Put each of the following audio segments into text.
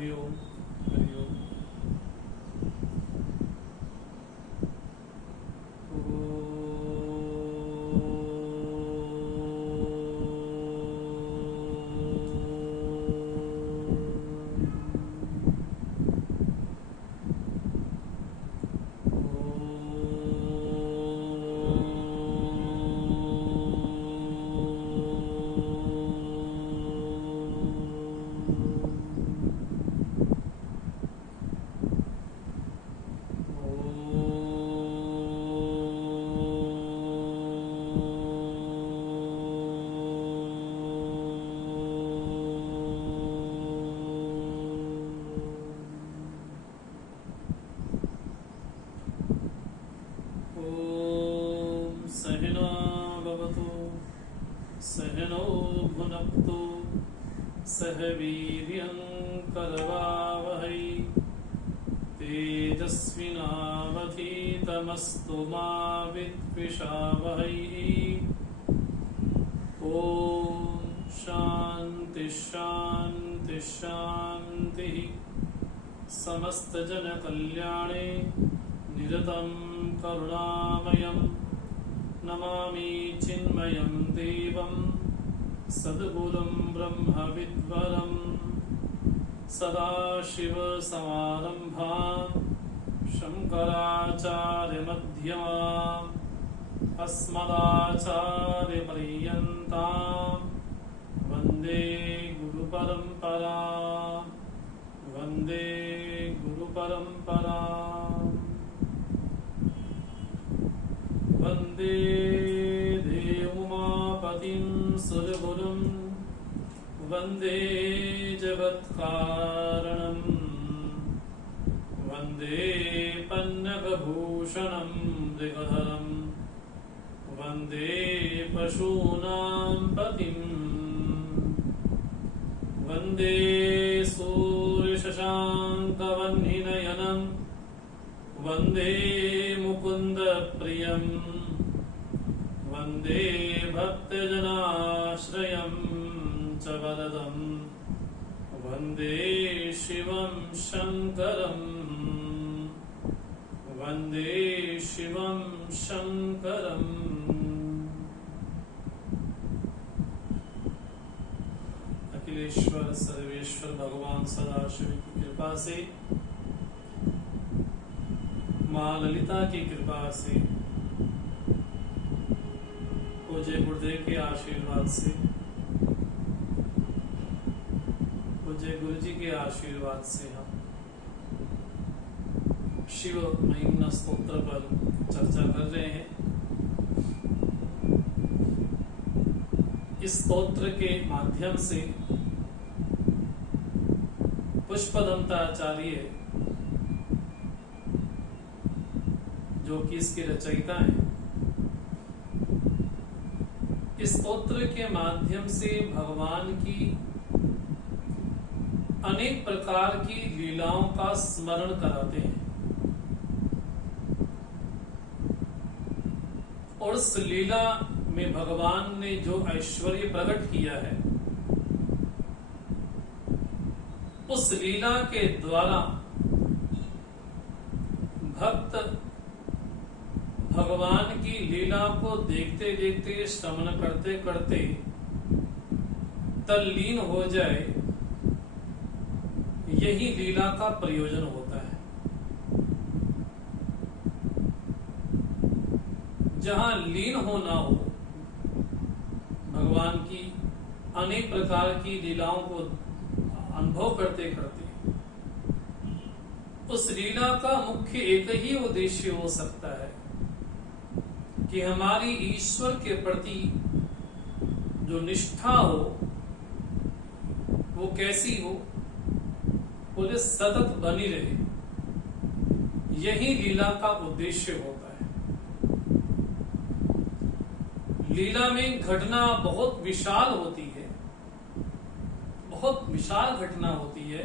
हरि ओम हरि ओम। सहना भवतु सहनौ भुनक्तु सह वीर्यं करवावहै तेजस्विनावधीतमस्तु मा विद्विषावहै। ॐ शान्ति शान्ति शान्तिः। समस्तजनकल्याणे निरतं करुणामयं नमामि चिन्मयं देवं सद्गुरुं ब्रह्मविद्वरं सदाशिवसमारम्भां शङ्कराचार्यमध्यमाम् अस्मदाचार्यपर्यन्तां वन्दे गुरुपरम्परां वन्दे गुरुपरम्परां। वन्दे देवोमापतिं सुरगुरुं वन्दे जगत्कारणं वन्दे पन्नगभूषणं मृगधरं वन्दे पशूनां पतिं वन्दे सूर्यशशाङ्कवह्निनयनं वन्दे मुकुन्दप्रियं वन्दे भक्तजनाश्रयं च वरदं वन्दे शिवं शङ्करं वन्दे शिवं शङ्करम्। अखिलेश्वर सर्वेश्वर भगवान सदाशिव की कृपा से, मां ललिता की कृपा से, पूज्य गुरुदेव के आशीर्वाद से, पूज्य गुरु जी के आशीर्वाद से हम शिव महिमा स्तोत्र पर चर्चा कर रहे हैं। इस स्तोत्र के माध्यम से पुष्पदंताचार्य, जो कि इसके रचयिता हैं, इस स्तोत्र के माध्यम से भगवान की अनेक प्रकार की लीलाओं का स्मरण कराते हैं और उस लीला में भगवान ने जो ऐश्वर्य प्रकट किया है, उस लीला के द्वारा भक्त भगवान की लीला को देखते देखते, श्रवण करते करते तल्लीन हो जाए, यही लीला का प्रयोजन होता है। जहां लीन होना हो, भगवान की अनेक प्रकार की लीलाओं को अनुभव करते करते, उस लीला का मुख्य एक ही उद्देश्य हो सकता है कि हमारी ईश्वर के प्रति जो निष्ठा हो वो कैसी हो, बोले सतत बनी रहे। यही लीला का उद्देश्य होता है। लीला में घटना बहुत विशाल होती है, बहुत विशाल घटना होती है,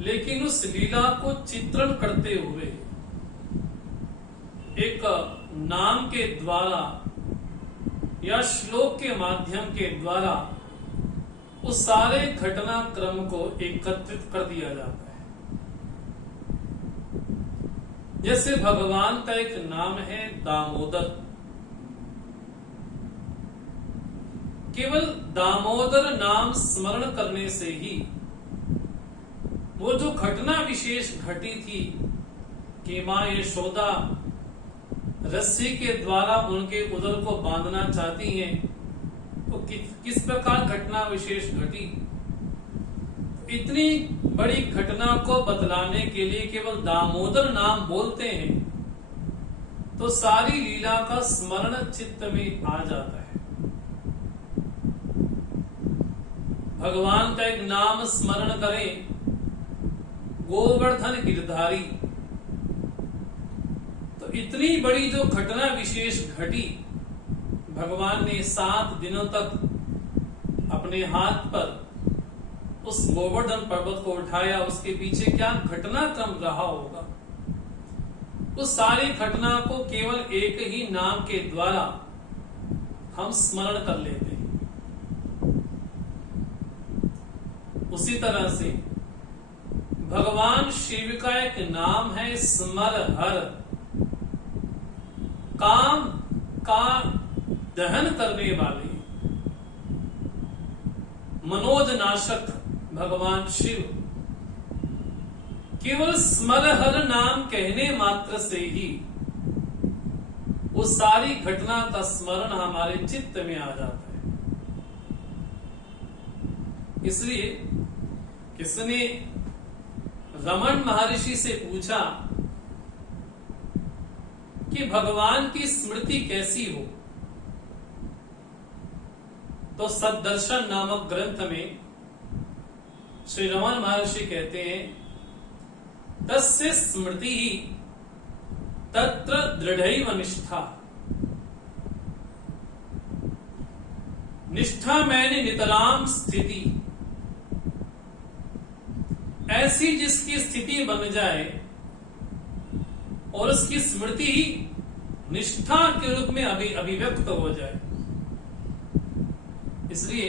लेकिन उस लीला को चित्रण करते हुए एक नाम के द्वारा या श्लोक के माध्यम के द्वारा उस सारे घटनाक्रम को एकत्रित कर दिया जाता है। जैसे भगवान का एक नाम है दामोदर। केवल दामोदर नाम स्मरण करने से ही वो जो घटना विशेष घटी थी कि मां यशोदा रस्सी के द्वारा उनके उदर को बांधना चाहती हैं, तो किस प्रकार घटना विशेष घटी। इतनी बड़ी घटना को बतलाने के लिए केवल दामोदर नाम बोलते हैं तो सारी लीला का स्मरण चित्त में आ जाता है। भगवान का एक नाम स्मरण करें, गोवर्धन गिरधारी, तो इतनी बड़ी जो घटना विशेष घटी, भगवान ने 7 दिनों तक अपने हाथ पर उस गोवर्धन पर्वत को उठाया। उसके पीछे क्या घटनाक्रम रहा होगा, उस सारी घटना को केवल एक ही नाम के द्वारा हम स्मरण कर लेते हैं। उसी तरह से भगवान शिव का एक नाम है स्मरहर। काम का दहन करने वाले, मनोजनाशक भगवान शिव। केवल स्मरहर नाम कहने मात्र से ही वो सारी घटना का स्मरण हमारे चित्त में आ जाता है। इसलिए किसने रमन महर्षि से पूछा कि भगवान की स्मृति कैसी हो, तो सद्दर्शन नामक ग्रंथ में श्री रमन महर्षि कहते हैं, तस्य स्मृति ही तत्र दृढ़ैव निष्ठा। निष्ठा मैंने नितराम स्थिति, ऐसी जिसकी स्थिति बन जाए और उसकी स्मृति ही निष्ठा के रूप में अभिव्यक्त हो जाए। इसलिए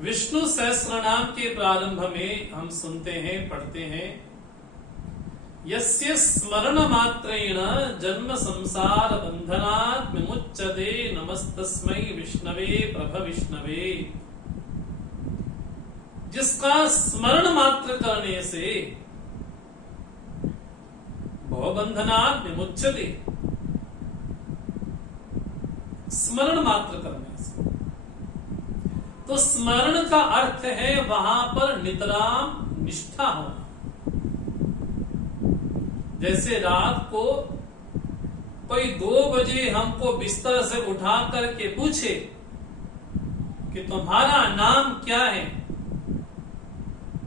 विष्णु सहस्रनाम के प्रारंभ में हम सुनते हैं, पढ़ते हैं, यस्य स्मरण मात्रेण जन्म संसार बंधनात् विमुच्यते नमस्तस्मै विष्णवे प्रभ विष्णवे। जिसका स्मरण मात्र करने से भवबंधनात् विमुच्यते, स्मरण मात्र करने से। तो स्मरण का अर्थ है वहां पर नितराम निष्ठा होना। जैसे रात को कोई 2 बजे हमको बिस्तर से उठा करके पूछे कि तुम्हारा नाम क्या है,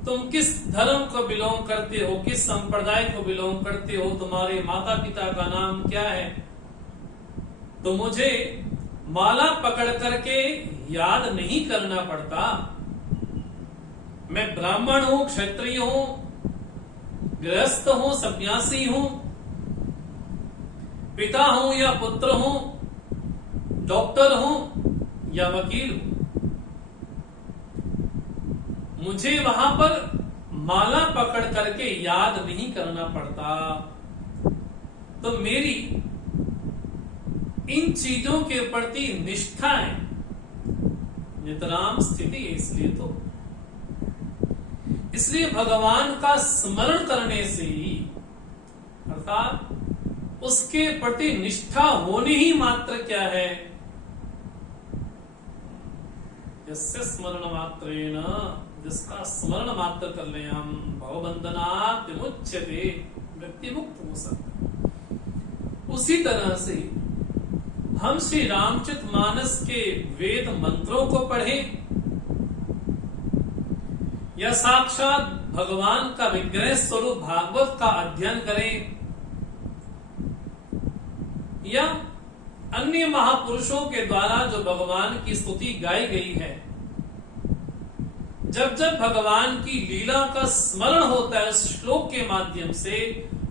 तुम किस धर्म को बिलोंग करते हो, किस संप्रदाय को बिलोंग करते हो, तुम्हारे माता पिता का नाम क्या है, तो मुझे माला पकड़ करके याद नहीं करना पड़ता। मैं ब्राह्मण हूं, क्षत्रिय हूं, गृहस्थ हूं, सन्यासी हूं, पिता हूं या पुत्र हूं, डॉक्टर हूं या वकील हूं, मुझे वहां पर माला पकड़ करके याद नहीं करना पड़ता। तो मेरी इन चीजों के प्रति निष्ठा है, नितराम स्थिति है। इसलिए भगवान का स्मरण करने से ही, अर्थात उसके प्रति निष्ठा होनी ही मात्र क्या है, यस्य स्मरण मात्रेण, जिसका स्मरण मात्र कर ले हम, भवबंधनात् विमुच्यते, व्यक्ति मुक्त हो सकता है। उसी तरह से हम श्री रामचरितमानस के वेद मंत्रों को पढ़ें या साक्षात भगवान का विग्रह स्वरूप भागवत का अध्ययन करें या अन्य महापुरुषों के द्वारा जो भगवान की स्तुति गाई गई है, जब जब भगवान की लीला का स्मरण होता है उस श्लोक के माध्यम से,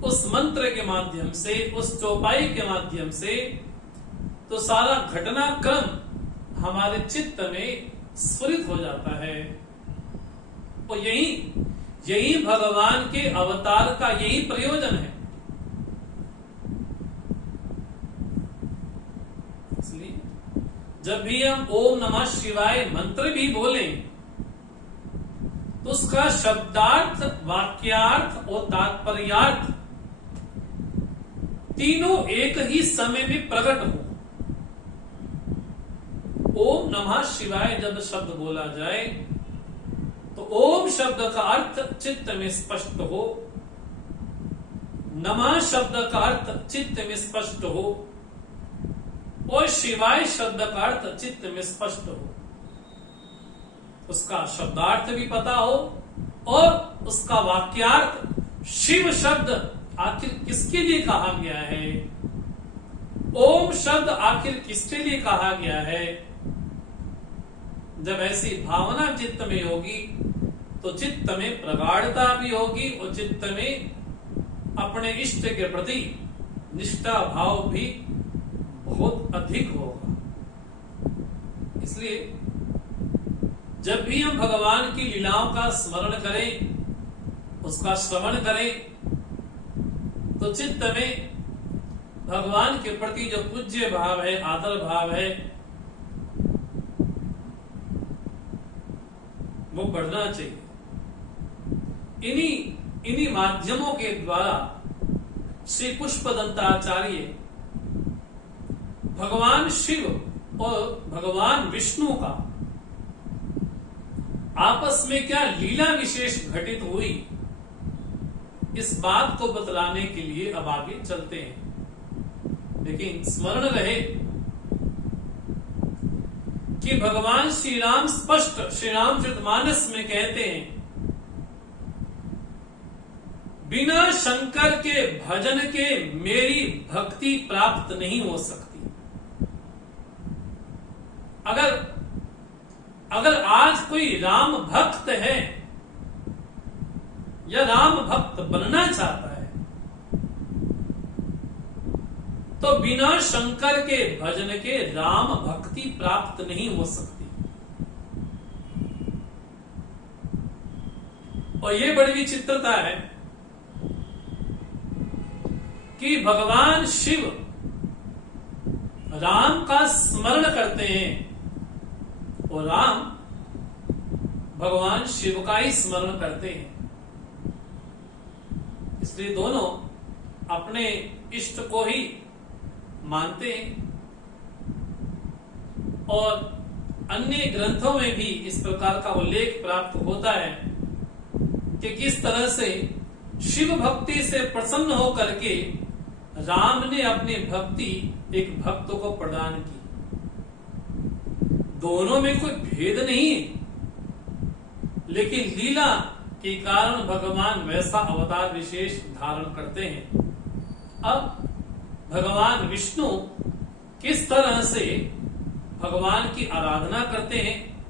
उस मंत्र के माध्यम से, उस चौपाई के माध्यम से, तो सारा घटनाक्रम हमारे चित्त में स्फुरित हो जाता है। और यही भगवान के अवतार का यही प्रयोजन है। इसलिए जब भी हम ओम नमः शिवाय मंत्र भी बोलें तो उसका शब्दार्थ, वाक्यार्थ और तात्पर्यार्थ तीनों एक ही समय में प्रकट हो। ओम नमः शिवाय जब शब्द बोला जाए तो ओम शब्द का अर्थ चित्त में स्पष्ट हो, नमः शब्द का अर्थ चित्त में स्पष्ट हो और शिवाय शब्द का अर्थ चित्त में स्पष्ट हो। उसका शब्दार्थ भी पता हो और उसका वाक्यार्थ, शिव शब्द आखिर किसके लिए कहा गया है, ओम शब्द आखिर किसके लिए कहा गया है। जब ऐसी भावना चित्त में होगी तो चित्त में प्रगाढ़ता भी होगी और चित्त में अपने इष्ट के प्रति निष्ठा भाव भी बहुत अधिक होगा। इसलिए जब भी हम भगवान की लीलाओं का स्मरण करें, उसका श्रवण करें, तो चित्त में भगवान के प्रति जो पूज्य भाव है, आदर भाव है, वो बढ़ना चाहिए। इन्हीं माध्यमों के द्वारा श्री पुष्पदंताचार्य भगवान शिव और भगवान विष्णु का आपस में क्या लीला विशेष घटित हुई, इस बात को बतलाने के लिए अब आगे चलते हैं। लेकिन स्मरण रहे कि भगवान श्री राम स्पष्ट श्री रामचरितमानस में कहते हैं, बिना शंकर के भजन के मेरी भक्ति प्राप्त नहीं हो सकती। अगर आज कोई राम भक्त है या राम भक्त बनना चाहता है तो बिना शंकर के भजन के राम भक्ति प्राप्त नहीं हो सकती। और ये बड़ी विचित्रता है कि भगवान शिव राम का स्मरण करते हैं और राम भगवान शिव का ही स्मरण करते हैं। इसलिए दोनों अपने इष्ट को ही मानते हैं और अन्य ग्रंथों में भी इस प्रकार का उल्लेख प्राप्त होता है कि किस तरह से शिव भक्ति से प्रसन्न होकर के राम ने अपनी भक्ति एक भक्त को प्रदान की। दोनों में कोई भेद नहीं है, लेकिन लीला के कारण भगवान वैसा अवतार विशेष धारण करते हैं। अब भगवान विष्णु किस तरह से भगवान की आराधना करते हैं,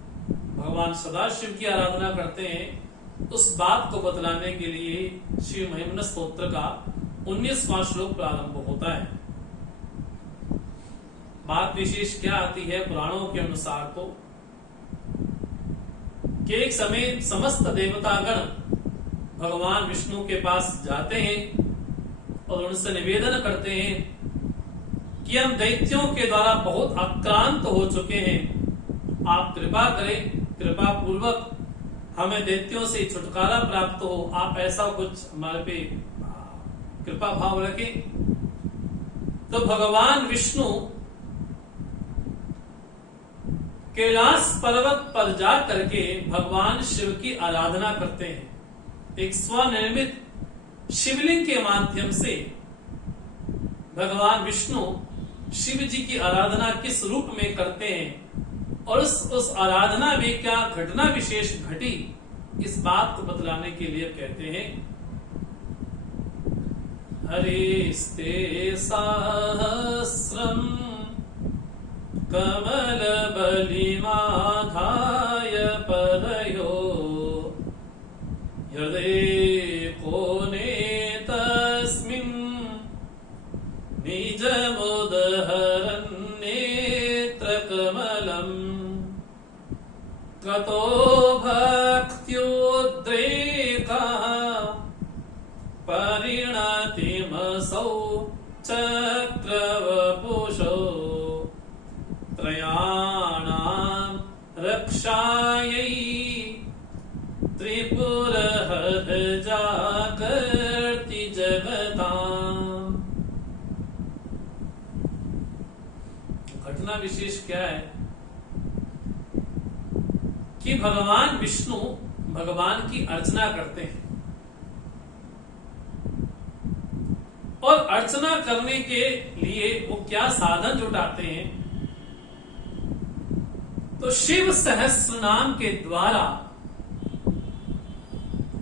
भगवान सदाशिव की आराधना करते हैं, उस बात को बतलाने के लिए श्री महिमन स्तोत्र का 19वां श्लोक प्रारंभ होता है। बात विशेष क्या आती है पुराणों के अनुसार तो कि एक समय समस्त देवतागण भगवान विष्णु के पास जाते हैं और उनसे निवेदन करते हैं कि हम दैत्यों के द्वारा बहुत आक्रांत हो चुके हैं, आप कृपा करें, कृपा पूर्वक हमें दैत्यों से छुटकारा प्राप्त हो, आप ऐसा कुछ हमारे पे कृपा भाव रखें। तो भगवान विष्णु कैलाश पर्वत पर जा करके भगवान शिव की आराधना करते हैं। एक स्वनिर्मित शिवलिंग के माध्यम से भगवान विष्णु शिव जी की आराधना किस रूप में करते हैं और उस आराधना में क्या घटना विशेष घटी, इस बात को बतलाने के लिए कहते हैं, हरिस्ते सहस्रम कमल बलिमाधाय पदयो हृदय कोने तस्मिन् निजमुदहरन् नेत्रकमलम्। क्रतो भक्त्योद्रेकः परिणतिमसौ चक्रवपुषो त्रयाणां रक्षायै त्रिपुरहर जागर्ति जगताम्। घटना विशेष क्या है कि भगवान विष्णु भगवान की अर्चना करते हैं और अर्चना करने के लिए वो क्या साधन जुटाते हैं, तो शिव सहस्त्र नाम के द्वारा,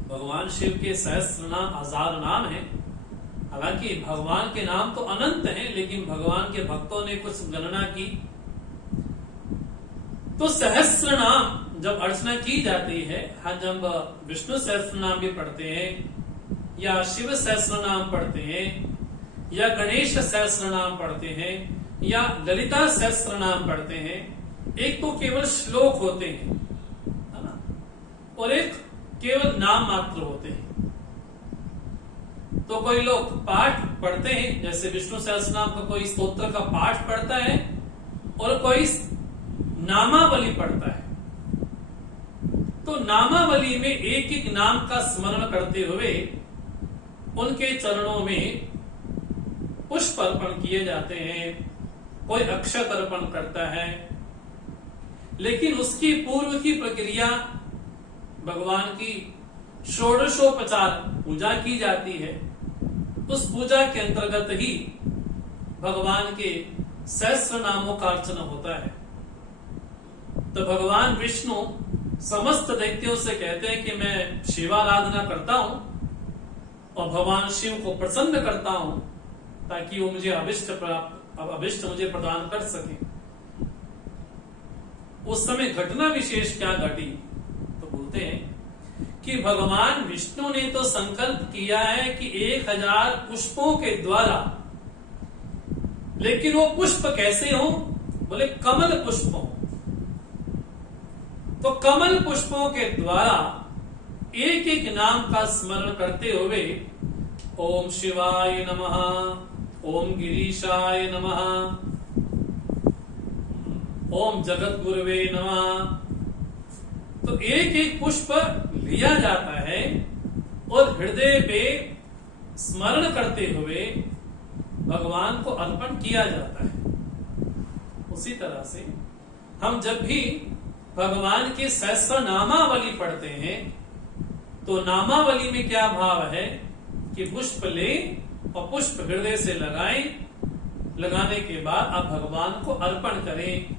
भगवान शिव के सहस्त्र नाम 1000 नाम हैं। हालांकि भगवान के नाम तो अनंत हैं, लेकिन भगवान के भक्तों ने कुछ गणना की तो सहस्त्र नाम जब अर्चना की जाती है, जब विष्णु सहस्त्र नाम भी पढ़ते हैं या शिव सहस्त्र नाम पढ़ते हैं या गणेश सहस्त्र नाम पढ़ते हैं या ललिता सहस्त्र नाम पढ़ते हैं, एक तो केवल श्लोक होते हैं, है ना, और एक केवल नाम मात्र होते हैं। तो कोई लोग पाठ पढ़ते हैं, जैसे विष्णु सहस्त्रनाम का कोई स्तोत्र का पाठ पढ़ता है और कोई नामावली पढ़ता है। तो नामावली में एक एक नाम का स्मरण करते हुए उनके चरणों में पुष्प अर्पण किए जाते हैं, कोई अक्षत अर्पण करता है। लेकिन उसकी पूर्व की प्रक्रिया भगवान की षोडशोपचार पूजा की जाती है। उस पूजा के अंतर्गत ही भगवान के सहस्त्र नामों का अर्चना होता है। तो भगवान विष्णु समस्त दैत्यों से कहते हैं कि मैं शिवाराधना करता हूं और भगवान शिव को प्रसन्न करता हूं ताकि वो मुझे अभिष्ट मुझे प्रदान कर सके। उस समय घटना विशेष क्या घटी, तो बोलते हैं कि भगवान विष्णु ने तो संकल्प किया है कि 1000 पुष्पों के द्वारा, लेकिन वो पुष्प कैसे हो, बोले कमल पुष्प हो। तो कमल पुष्पों के द्वारा एक एक नाम का स्मरण करते हुए ओम शिवाय नमः, ओम गिरीशाय नमः, ओम जगत गुरुवे नमः, तो एक एक पुष्प लिया जाता है और हृदय पे स्मरण करते हुए भगवान को अर्पण किया जाता है। उसी तरह से हम जब भी भगवान के सहस्त्र नामावली पढ़ते हैं तो नामावली में क्या भाव है कि पुष्प ले और पुष्प हृदय से लगाएं, लगाने के बाद आप भगवान को अर्पण करें।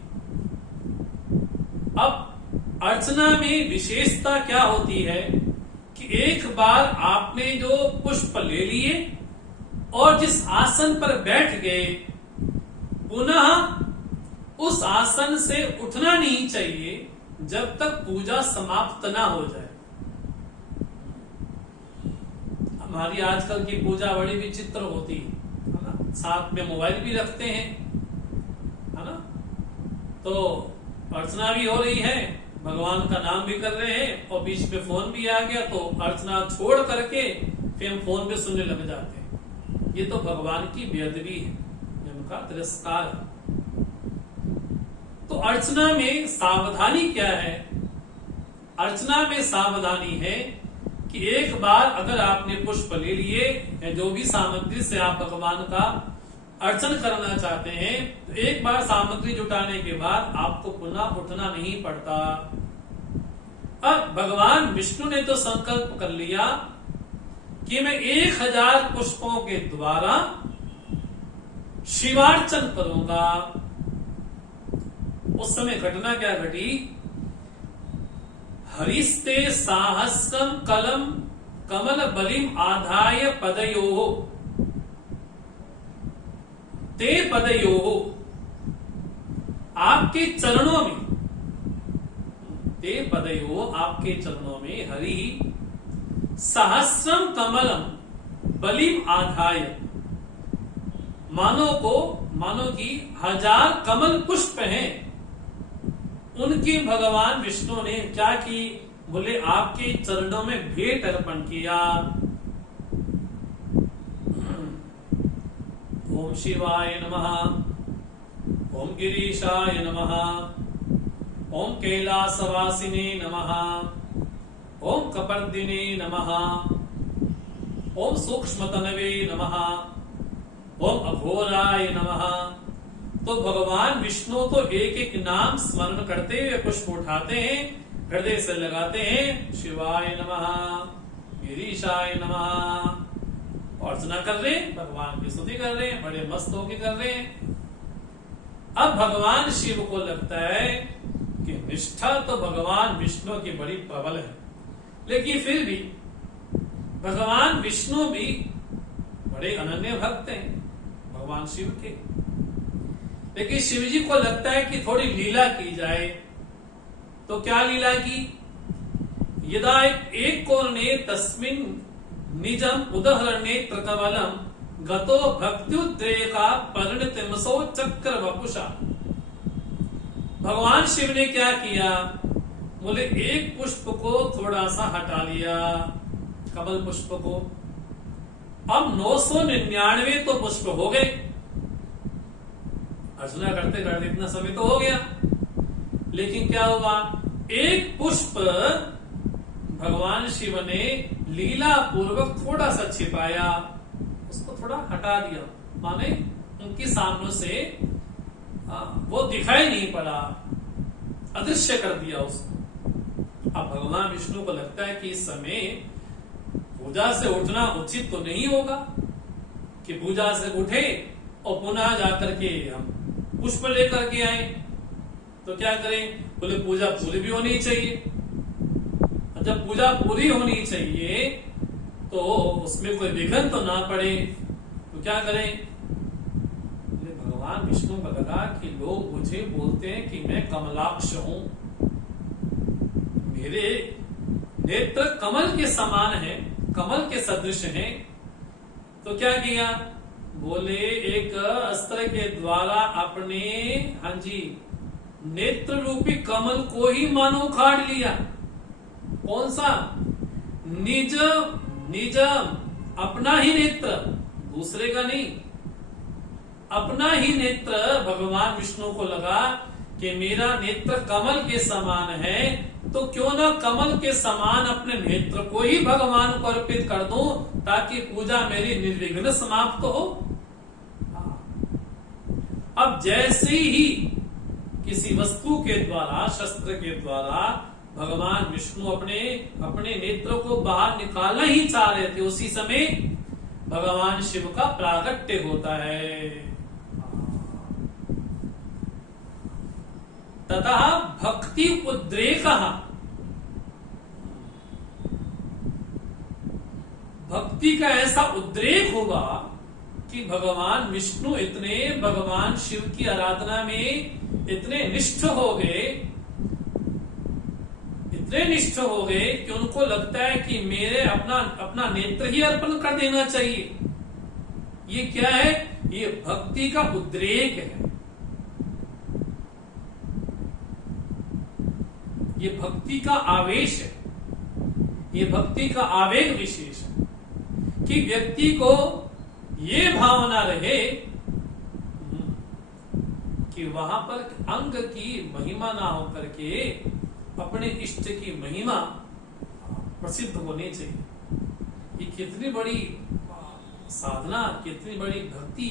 अब अर्चना में विशेषता क्या होती है कि एक बार आपने जो पुष्प ले लिए और जिस आसन पर बैठ गए, पुनः उस आसन से उठना नहीं चाहिए जब तक पूजा समाप्त ना हो जाए। हमारी आजकल की पूजा बड़ी विचित्र होती है ना, साथ में मोबाइल भी रखते हैं, है ना, तो अर्चना भी हो रही है, भगवान का नाम भी कर रहे हैं और बीच में फोन भी आ गया तो अर्चना छोड़ करके फिर हम फोन पे सुनने लग जाते हैं। ये तो भगवान की बेअदबी है, उनका तिरस्कार है। तो अर्चना में सावधानी क्या है? अर्चना में सावधानी है कि एक बार अगर आपने पुष्प ले लिए या जो भी सामग्री से आप भगवान का अर्चन करना चाहते हैं, तो एक बार सामग्री जुटाने के बाद आपको पुनः उठना नहीं पड़ता। अब भगवान विष्णु ने तो संकल्प कर लिया कि मैं 1000 पुष्पों के द्वारा शिवार्चन करूंगा। उस समय घटना क्या घटी? हरिस्ते साहस्रम कलम कमल बलिम आधाय पदयो ते पदयो, आपके चरणों में, ते पदयो आपके चरणों में, हरि सहस्रम कमलम बलिम आधाय, मानो की 1000 कमल पुष्प हैं, उनकी भगवान विष्णु ने क्या की? बोले आपके चरणों में भेंट अर्पण किया। ओम शिवाय नमः, ओम गिरीशाय नमः, ओम कैलासवासिने नमः, ओम कपर्दिने नमः, ओम सूक्ष्मतनवे नमः, ओम अघोराय नमः। तो भगवान विष्णु तो एक एक नाम स्मरण करते हुए पुष्प उठाते हैं, हृदय से लगाते हैं, शिवाय नमः, गिरीशाय नमः, अर्चना कर रहे हैं, भगवान की स्तुति कर रहे हैं, बड़े मस्त होके कर रहे हैं। अब भगवान शिव को लगता है कि निष्ठा तो भगवान विष्णु की बड़ी प्रबल है, लेकिन फिर भी भगवान विष्णु भी बड़े अनन्य भक्त हैं भगवान शिव के। लेकिन शिव जी को लगता है कि थोड़ी लीला की जाए। तो क्या लीला की? यदा एक कोणे तस्मिन निजम उदहर नेत्र कमलम गतो भक्त्युद्रेका परिणतिमसो चक्र वपुषा। भगवान शिव ने क्या किया? बोले एक पुष्प को थोड़ा सा हटा लिया, कमल पुष्प को। अब 999 तो पुष्प हो गए। अर्चना करते करते इतना समय तो हो गया, लेकिन क्या हुआ? एक पुष्प भगवान शिव ने लीला पूर्वक थोड़ा सा छिपाया, उसको थोड़ा हटा दिया, माने उनके सामने से वो दिखाई नहीं पड़ा, अदृश्य कर दिया उसको। अब भगवान विष्णु को लगता है कि इस समय पूजा से उठना उचित तो नहीं होगा कि पूजा से उठे और पुनः जाकर के हम पुष्प लेकर के आए। तो क्या करें? बोले पूजा पूरी भी होनी चाहिए। जब पूजा पूरी होनी चाहिए तो उसमें कोई विघ्न तो ना पड़े। तो क्या करें? भगवान विष्णु को लगा कि लोग मुझे बोलते हैं कि मैं कमलाक्ष हूं, मेरे नेत्र कमल के समान है, कमल के सदृश हैं। तो क्या किया? बोले एक अस्त्र के द्वारा अपने, हाँ जी, नेत्र रूपी कमल को ही मानो उखाड़ लिया। कौन सा? निज निज, अपना ही नेत्र, दूसरे का नहीं, अपना ही नेत्र। भगवान विष्णु को लगा कि मेरा नेत्र कमल के समान है, तो क्यों ना कमल के समान अपने नेत्र को ही भगवान को अर्पित कर दूं, ताकि पूजा मेरी निर्विघ्न समाप्त हो। अब जैसे ही किसी वस्तु के द्वारा, शस्त्र के द्वारा भगवान विष्णु अपने नेत्र को बाहर निकालना ही चाह रहे थे, उसी समय भगवान शिव का प्रागट्य होता है। तथा भक्ति उद्रेक, भक्ति का ऐसा उद्रेक होगा कि भगवान विष्णु इतने भगवान शिव की आराधना में इतने निष्ठ हो गए, इतने निष्ठ हो गए कि उनको लगता है कि मेरे अपना नेत्र ही अर्पण कर देना चाहिए। ये क्या है? ये भक्ति का उद्रेक है, ये भक्ति का आवेश है, ये भक्ति का आवेग विशेष है कि व्यक्ति को ये भावना रहे कि वहां पर अंग की महिमा ना होकर के अपने इष्ट की महिमा प्रसिद्ध होनी चाहिए। ये कितनी बड़ी साधना, कितनी बड़ी भक्ति,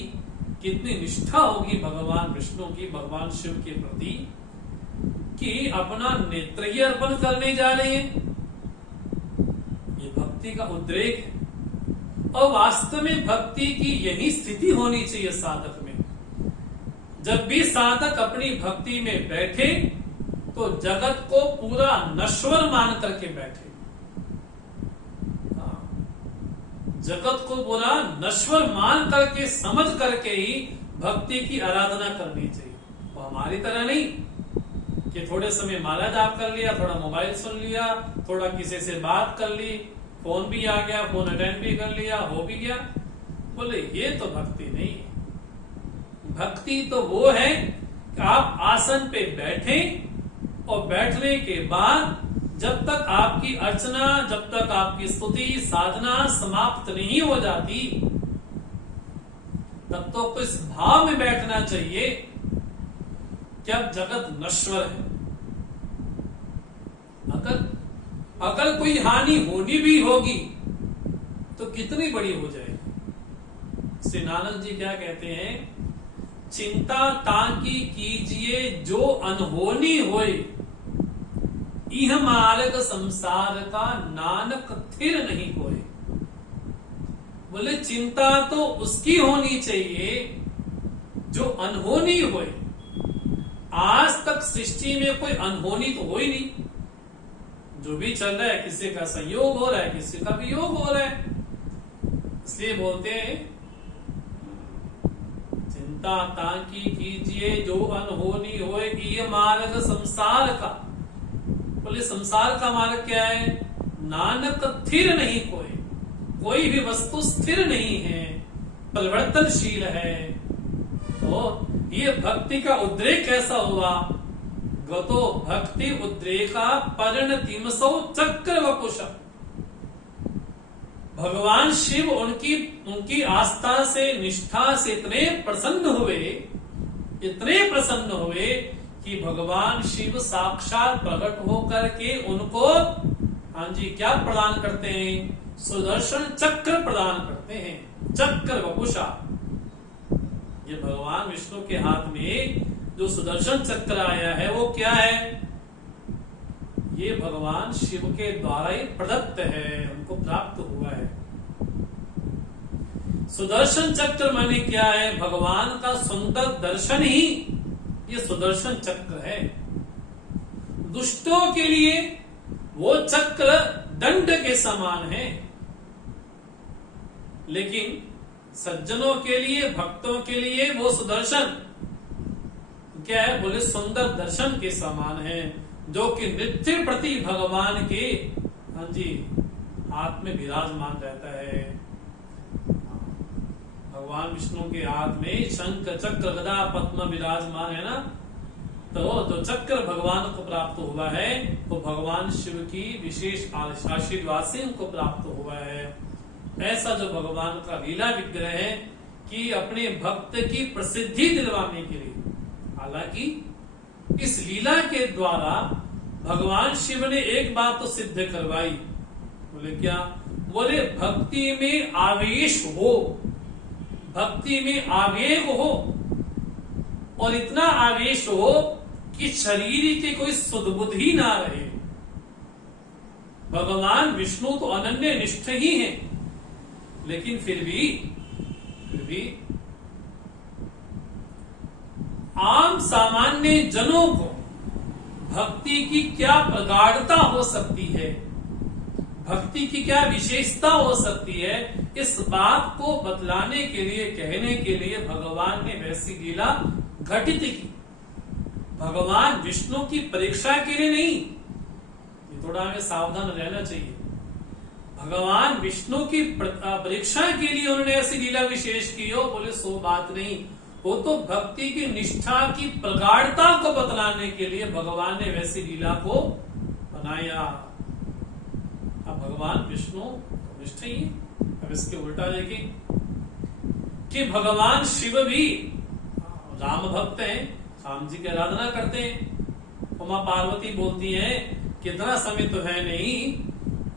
कितनी निष्ठा होगी भगवान विष्णु की, भगवान शिव के प्रति, कि अपना नेत्र ही अर्पण करने जा रहे हैं। ये भक्ति का उद्रेक है। और वास्तव में भक्ति की यही स्थिति होनी चाहिए साधक में। जब भी साधक अपनी भक्ति में बैठे तो जगत को पूरा नश्वर मान करके बैठे, जगत को पूरा नश्वर मान करके, समझ करके ही भक्ति की आराधना करनी चाहिए। वो हमारी तरह नहीं कि थोड़े समय माला जाप कर लिया, थोड़ा मोबाइल सुन लिया, थोड़ा किसी से बात कर ली, फोन भी आ गया, फोन अटेंड भी कर लिया, हो भी गया। बोले ये तो भक्ति नहीं है। भक्ति तो वो है कि आप आसन पे बैठे और बैठने के बाद जब तक आपकी अर्चना, जब तक आपकी स्तुति साधना समाप्त नहीं हो जाती, तब तो इस भाव में बैठना चाहिए कि अब जगत नश्वर है। अगर कोई हानि होनी भी होगी तो कितनी बड़ी हो जाएगी। श्री नानक जी क्या कहते हैं, चिंता ताकि कीजिए जो अनहोनी होए, इह मार्ग संसार का नानक थिर नहीं कोई। बोले चिंता तो उसकी होनी चाहिए जो अनहोनी होए। आज तक सृष्टि में कोई अनहोनी तो हो ही नहीं। जो भी चल रहा है, किसी का संयोग हो रहा है, किसी का वियोग हो रहा है। इसलिए बोलते हैं चिंता ताकि कीजिए जो अनहोनी होए, ये मार्ग संसार का। बोले संसार का मार्ग क्या है, नानक स्थिर नहीं कोई भी वस्तु स्थिर नहीं है, परिवर्तनशील है। तो ये भक्ति का उद्रेक कैसा हुआ, गतो भक्ति उद्रेका परिणतिमसो चक्र वपुष। भगवान शिव उनकी आस्था से, निष्ठा से इतने प्रसन्न हुए कि भगवान शिव साक्षात प्रकट होकर के उनको क्या प्रदान करते हैं, सुदर्शन चक्र प्रदान करते हैं। चक्र वपुषा, ये भगवान विष्णु के हाथ में जो सुदर्शन चक्र आया है वो क्या है, ये भगवान शिव के द्वारा ही प्रदत्त है, उनको प्राप्त हुआ है। सुदर्शन चक्र माने क्या है, भगवान का सुंदर दर्शन ही ये सुदर्शन चक्र है। दुष्टों के लिए वो चक्र दंड के समान है, लेकिन सज्जनों के लिए, भक्तों के लिए वो सुदर्शन क्या है, बोले सुंदर दर्शन के समान है, जो कि नित्य प्रति भगवान के हाथ में विराजमान रहता है। भगवान विष्णु के हाथ में शंख चक्र गदा पद्म विराजमान है ना, तो जो चक्र भगवान को प्राप्त हुआ है वो भगवान शिव की विशेष आशीर्वाद से उनको प्राप्त हुआ है। ऐसा जो भगवान का लीला विग्रह है कि अपने भक्त की प्रसिद्धि दिलवाने के लिए, हालांकि इस लीला के द्वारा भगवान शिव ने एक बात तो सिद्ध करवाई। बोले क्या, बोले भक्ति में आवेश हो, भक्ति में आवेग हो, और इतना आवेश हो कि शरीर की कोई सुध-बुध ही ना रहे। भगवान विष्णु तो अनन्य निष्ठ ही हैं, लेकिन फिर भी आम सामान्य जनों को भक्ति की क्या प्रगाढ़ता हो सकती है, भक्ति की क्या विशेषता हो सकती है, इस बात को बतलाने के लिए, कहने के लिए भगवान ने वैसी लीला घटित की। भगवान विष्णु की परीक्षा के लिए नहीं, ये थोड़ा हमें सावधान रहना चाहिए। भगवान विष्णु की परीक्षा के लिए उन्होंने ऐसी लीला विशेष की हो, बोले सो बात नहीं, वो तो भक्ति की निष्ठा की प्रगाढ़ता को बतलाने के लिए भगवान ने वैसी लीला को बनाया। अब भगवान विष्णु निष्ठ ही, अब इसके उल्टा देखें कि भगवान शिव भी राम भक्त हैं, राम जी की आराधना करते हैं। उमा पार्वती बोलती हैं कि इतना समय तो है नहीं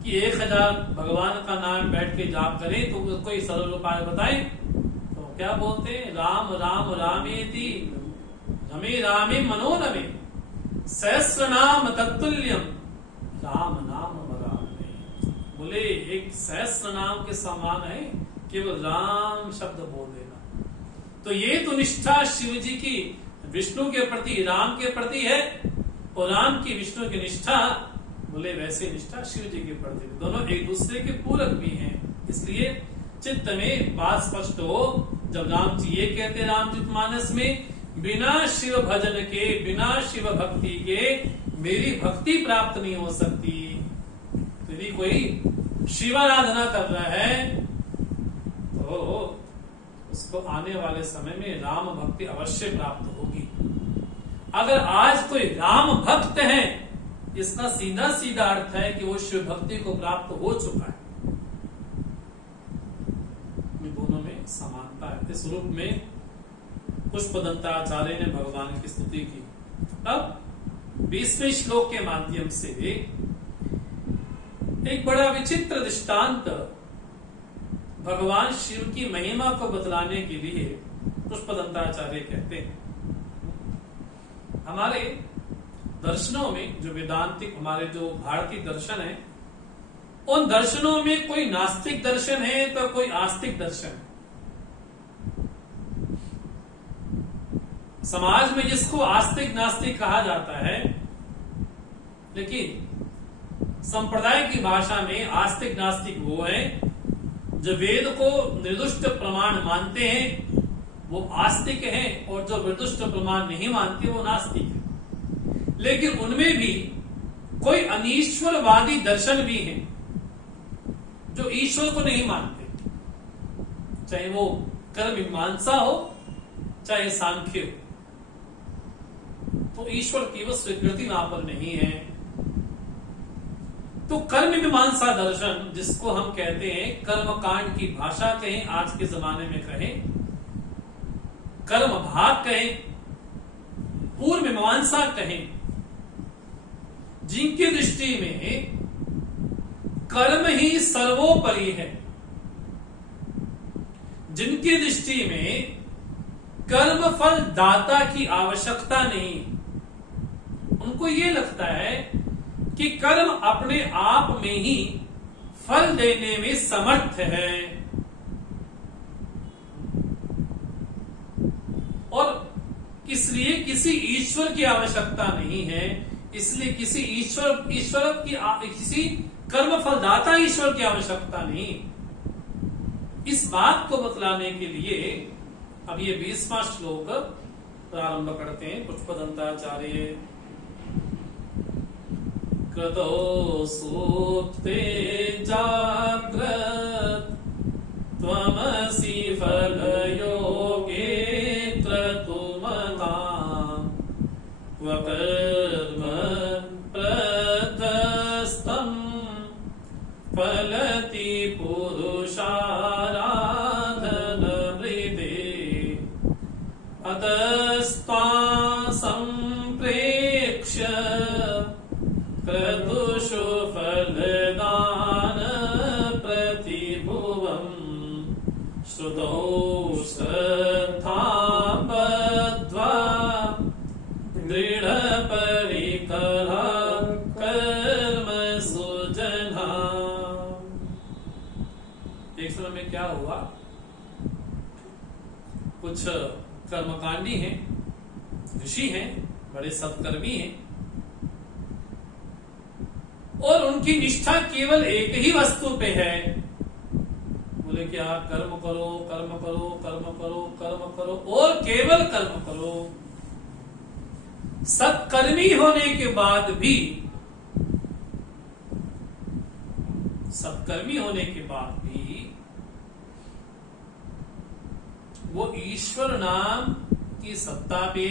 कि 1000 भगवान का नाम बैठ के जाप करें, तो कोई सरल उपाय बताएं। तो क्या बोलते हैं, राम राम रामेति रमे रामे मनोरमे सहस्र नाम तत्तुल्यम राम नाम वरामे। बोले एक सहस्र नाम के समान है केवल राम शब्द बोल देना। तो ये तो निष्ठा शिव जी की विष्णु के प्रति, राम के प्रति है, और राम की विष्णु की निष्ठा, बोले वैसे निष्ठा शिव जी के प्रति, दोनों एक दूसरे के पूरक भी हैं। इसलिए चित्त में बात स्पष्ट हो, जब राम जी ये कहते रामचरितमानस में, बिना शिव भजन के, बिना शिव भक्ति के मेरी भक्ति प्राप्त नहीं हो सकती। तो यदि कोई शिवाराधना कर रहा है तो उसको आने वाले समय में राम भक्ति अवश्य प्राप्त होगी। अगर आज कोई राम भक्त है, इसका सीधा सीधा अर्थ है कि वो शिव भक्ति को प्राप्त हो चुका है। दोनों में समानता है। इस रूप में पुष्पदंताचार्य ने भगवान की स्तुति की। अब 20वें श्लोक के माध्यम से एक बड़ा विचित्र दृष्टांत भगवान शिव की महिमा को बतलाने के लिए पुष्पदंताचार्य कहते हैं। हमारे दर्शनों में जो वेदांतिक, हमारे जो भारतीय दर्शन है, उन दर्शनों में कोई नास्तिक दर्शन है तो कोई आस्तिक दर्शन है। समाज में जिसको आस्तिक नास्तिक कहा जाता है, लेकिन संप्रदाय की भाषा में आस्तिक नास्तिक वो है जो वेद को निर्दुष्ट प्रमाण मानते हैं, वो आस्तिक हैं, और जो निर्दुष्ट प्रमाण नहीं मानते वो नास्तिक है। लेकिन उनमें भी कोई अनीश्वरवादी दर्शन भी है जो ईश्वर को नहीं मानते, चाहे वो कर्म मीमांसा हो चाहे सांख्य हो, तो ईश्वर की वो स्वीकृति वहां पर नहीं है। तो कर्म मीमांसा दर्शन, जिसको हम कहते हैं कर्मकांड की भाषा कहें, आज के जमाने में कहें कर्म भाग कहें, पूर्व मीमांसा कहें, जिनकी दृष्टि में कर्म ही सर्वोपरि है, जिनकी दृष्टि में कर्म फल दाता की आवश्यकता नहीं, उनको ये लगता है कि कर्म अपने आप में ही फल देने में समर्थ है, और इसलिए किसी ईश्वर की आवश्यकता नहीं है। इसलिए किसी किसी कर्म फलदाता ईश्वर की आवश्यकता नहीं। इस बात को बतलाने के लिए अब ये 20वां श्लोक प्रारंभ करते हैं पुष्पदंताचार्य। कृतो सूक्ते जाग्रत त्वमसि फलयोगे क्रतुमताम् त्वकर्म प्रध्वस्तं फलति पुरुषाराधनमृते अतस्त्वां सम्प्रेक्ष्य क्रतुषु फलदान प्रतिभुवम् श्रुतौ श्रद्धां बद्ध्वा दृढपरिकरः कर्मसु जनाः। एक समय में क्या हुआ, कुछ कर्मकांडी हैं, ऋषि हैं, बड़े सत्कर्मी हैं, और उनकी निष्ठा केवल एक ही वस्तु पे है। बोले कि आप कर्म करो, कर्म करो, कर्म करो, कर्म करो और केवल कर्म करो। सत्कर्मी होने के बाद भी, सत्कर्मी होने के बाद भी वो ईश्वर नाम की सत्ता पे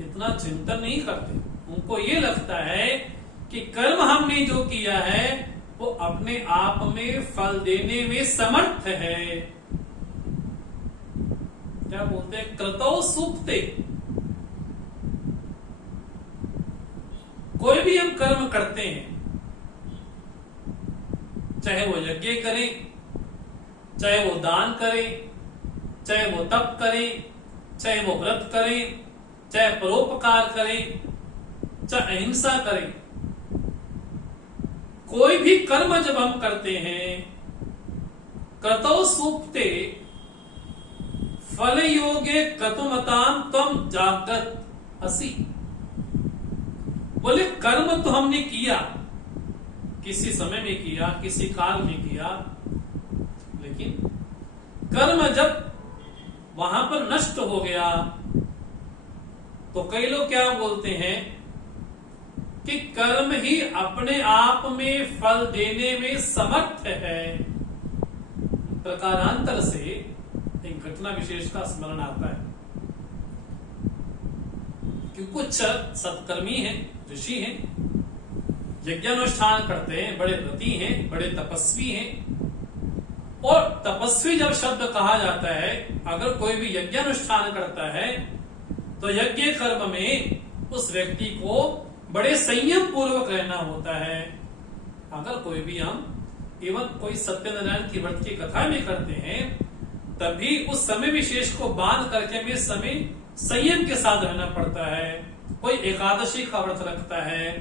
इतना चिंतन नहीं करते। उनको ये लगता है कि कर्म हमने जो किया है वो अपने आप में फल देने में समर्थ है। क्या बोलते हैं, कृतौ सूक्ते। कोई भी हम कर्म करते हैं, चाहे वो यज्ञ करें, चाहे वो दान करें, चाहे वो तप करें, चाहे वो व्रत करें, चाहे परोपकार करें, चाहे अहिंसा करें, कोई भी कर्म जब हम करते हैं, कृतौ सूक्ते फल योगे क्रतुमताम् त्वं जाग्रत असि। बोले कर्म तो हमने किया, किसी समय में किया, किसी काल में किया, लेकिन कर्म जब वहां पर नष्ट हो गया तो कई लोग क्या बोलते हैं कि कर्म ही अपने आप में फल देने में समर्थ है। प्रकारांतर से एक घटना विशेष का स्मरण आता है कि कुछ सत्कर्मी हैं, ऋषि हैं, यज्ञानुष्ठान करते हैं, बड़े व्रती हैं, बड़े तपस्वी हैं। और तपस्वी जब शब्द कहा जाता है, अगर कोई भी यज्ञानुष्ठान करता है तो यज्ञ कर्म में उस व्यक्ति को बड़े संयम पूर्वक रहना होता है। अगर कोई भी हम एवं कोई सत्यनारायण की व्रत की कथा में करते हैं, तभी उस समय विशेष को बांध करके हमें समय संयम के साथ रहना पड़ता है। कोई एकादशी का व्रत रखता है,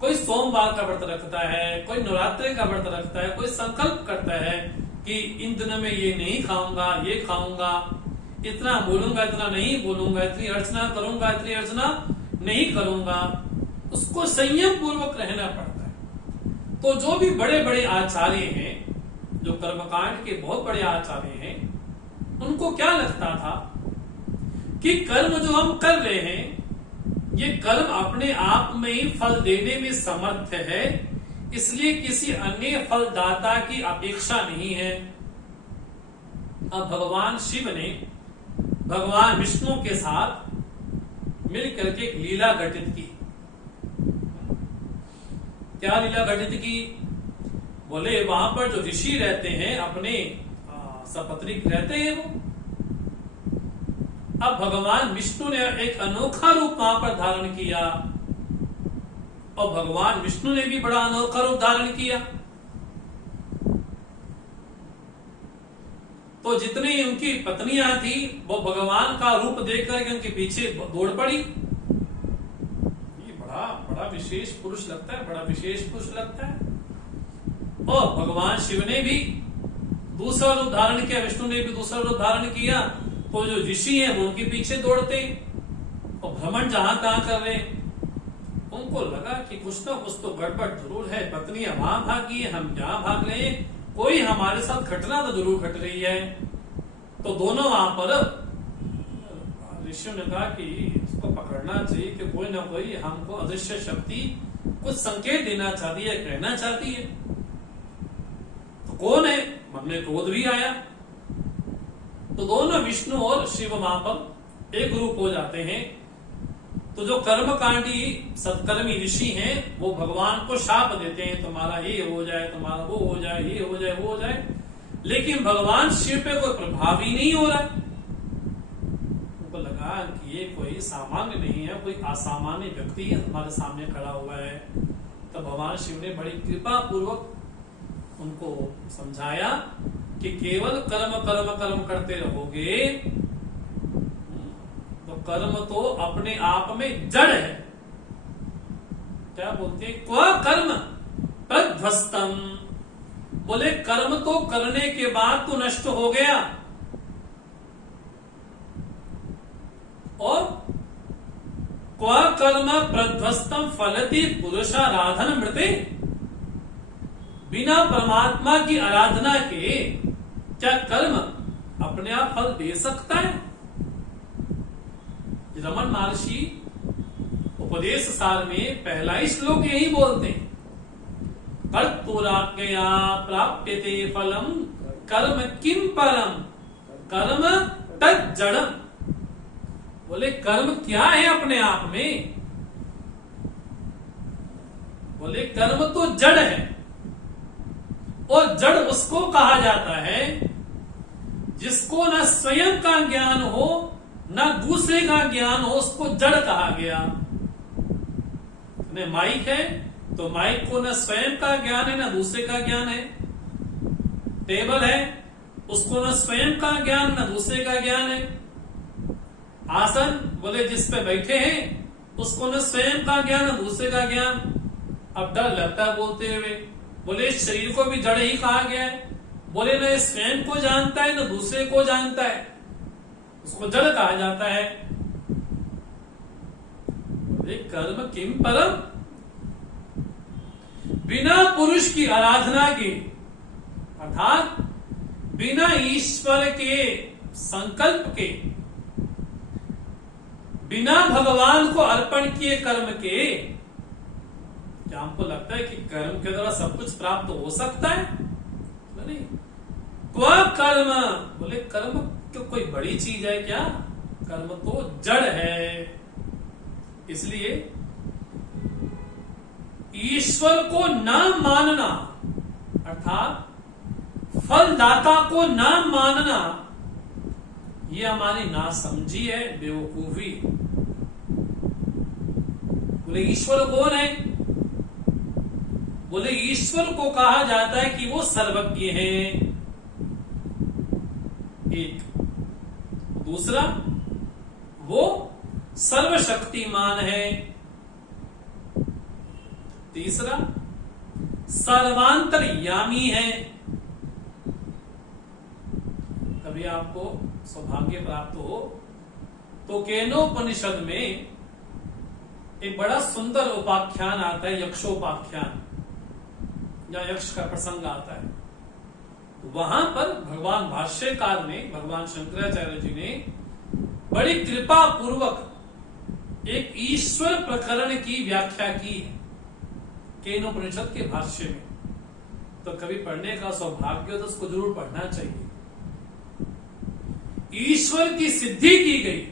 कोई सोमवार का व्रत रखता है, कोई नवरात्रि का व्रत रखता है, कोई संकल्प करता है कि इन दिनों में ये नहीं खाऊंगा, ये खाऊंगा, इतना बोलूंगा, इतना नहीं बोलूंगा, इतनी अर्चना करूंगा, इतनी अर्चना नहीं करूंगा। उसको संयम पूर्वक रहना पड़ता है। तो जो भी बड़े बड़े आचार्य हैं, जो कर्मकांड के बहुत बड़े आचार्य हैं, उनको क्या लगता था कि कर्म जो हम कर रहे हैं, ये कर्म अपने आप में ही फल देने में समर्थ है, इसलिए किसी अन्य फलदाता की अपेक्षा नहीं है। अब भगवान शिव ने भगवान विष्णु के साथ मिलकर के एक लीला घटित की। क्या लीला घटित की? बोले वहां पर जो ऋषि रहते हैं, अपने सपत्नीक रहते हैं वो। अब भगवान विष्णु ने एक अनोखा रूप वहां पर धारण किया, और भगवान विष्णु ने भी बड़ा अनोखा रूप धारण किया। तो जितनी उनकी पत्नियां थी, वो भगवान का रूप देखकर के उनके पीछे दौड़ पड़ी। ये बड़ा बड़ा विशेष पुरुष लगता है, बड़ा विशेष पुरुष लगता है। और भगवान शिव ने भी दूसरा रूप धारण किया, विष्णु ने भी दूसरा रूप धारण किया। तो जो ऋषि हैं वो उनके पीछे दौड़ते और भ्रमण जहां तहां कर रहे। उनको लगा कि कुछ ना कुछ तो गड़बड़ जरूर है, पत्नियां वहां भागी है, हम यहां भाग रहे हैं, कोई हमारे साथ घटना तो जरूर घट रही है। तो दोनों वहां पर ऋषियों ने कहा कि इसको पकड़ना चाहिए कि कोई ना कोई हमको अदृश्य शक्ति कुछ संकेत देना चाहती है, कहना चाहती है। तो कौन है? मन में क्रोध भी आया। तो दोनों विष्णु और शिव वहां पर एक रूप हो जाते हैं। तो जो कर्मकांडी सत्कर्मी ऋषि हैं, वो भगवान को शाप देते हैं, तुम्हारा ये हो जाए, तुम्हारा वो हो जाए, ये हो जाए, वो हो जाए। लेकिन भगवान शिव पे कोई प्रभाव ही नहीं हो रहा। उनको लगा कि ये कोई सामान्य नहीं है, कोई असामान्य व्यक्ति हमारे सामने खड़ा हुआ है। तो भगवान शिव ने बड़ी कृपा पूर्वक उनको समझाया कि केवल कर्म कर्म कर्म करते रहोगे तो कर्म तो अपने आप में जड़ है। क्या बोलते हैं? क्व कर्म प्रध्वस्तम। बोले कर्म तो करने के बाद तो नष्ट हो गया, और क्व कर्म प्रध्वस्तम फलति पुरुषाराधन मृते। बिना परमात्मा की आराधना के क्या कर्म अपने आप फल दे सकता है? रमन महर्षि उपदेश सार में पहला ही श्लोक यही बोलते हैं, कर्तुराज्ञया प्राप्यते फलम कर्म किम परम कर्म तज्जड़म। बोले कर्म क्या है अपने आप में? बोले कर्म तो जड़ है, और जड़ उसको कहा जाता है जिसको न स्वयं का ज्ञान हो न दूसरे का ज्ञान हो, उसको जड़ कहा गया। माइक है तो माइक को न स्वयं का ज्ञान है न दूसरे का ज्ञान है। टेबल है, उसको न स्वयं का ज्ञान न दूसरे का ज्ञान है। आसन, बोले जिस पे बैठे हैं उसको न स्वयं का ज्ञान न दूसरे का ज्ञान। अब डर लगता है बोलते हुए। बोले इस शरीर को भी जड़ ही कहा गया है। बोले न स्वयं को जानता है न दूसरे को जानता है, उसको जड़ कहा जाता है। बोले कर्म किम परम। बिना पुरुष की आराधना के, अर्थात बिना ईश्वर के संकल्प के, बिना भगवान को अर्पण किए कर्म के, क्या हमको लगता है कि कर्म के द्वारा सब कुछ प्राप्त हो सकता है? नहीं। क्व कर्म, बोले कर्म तो कोई बड़ी चीज है क्या? कर्म तो जड़ है। इसलिए ईश्वर को न मानना अर्थात फलदाता को न मानना, यह हमारी नासमझी है, बेवकूफी। बोले ईश्वर कौन है? बोले ईश्वर को कहा जाता है कि वो सर्वज्ञ है, एक। दूसरा, वो सर्वशक्तिमान है। तीसरा, सर्वांतर्यामी है। कभी आपको सौभाग्य प्राप्त हो तो केनोपनिषद में एक बड़ा सुंदर उपाख्यान आता है, यक्षोपाख्यान, या यक्ष का प्रसंग आता है। वहां पर भगवान भाष्यकार ने, भगवान शंकराचार्य जी ने बड़ी कृपा पूर्वक एक ईश्वर प्रकरण की व्याख्या की है केनोपनिषद के भाष्य में। तो कभी पढ़ने का सौभाग्य हो तो उसको जरूर पढ़ना चाहिए। ईश्वर की सिद्धि की गई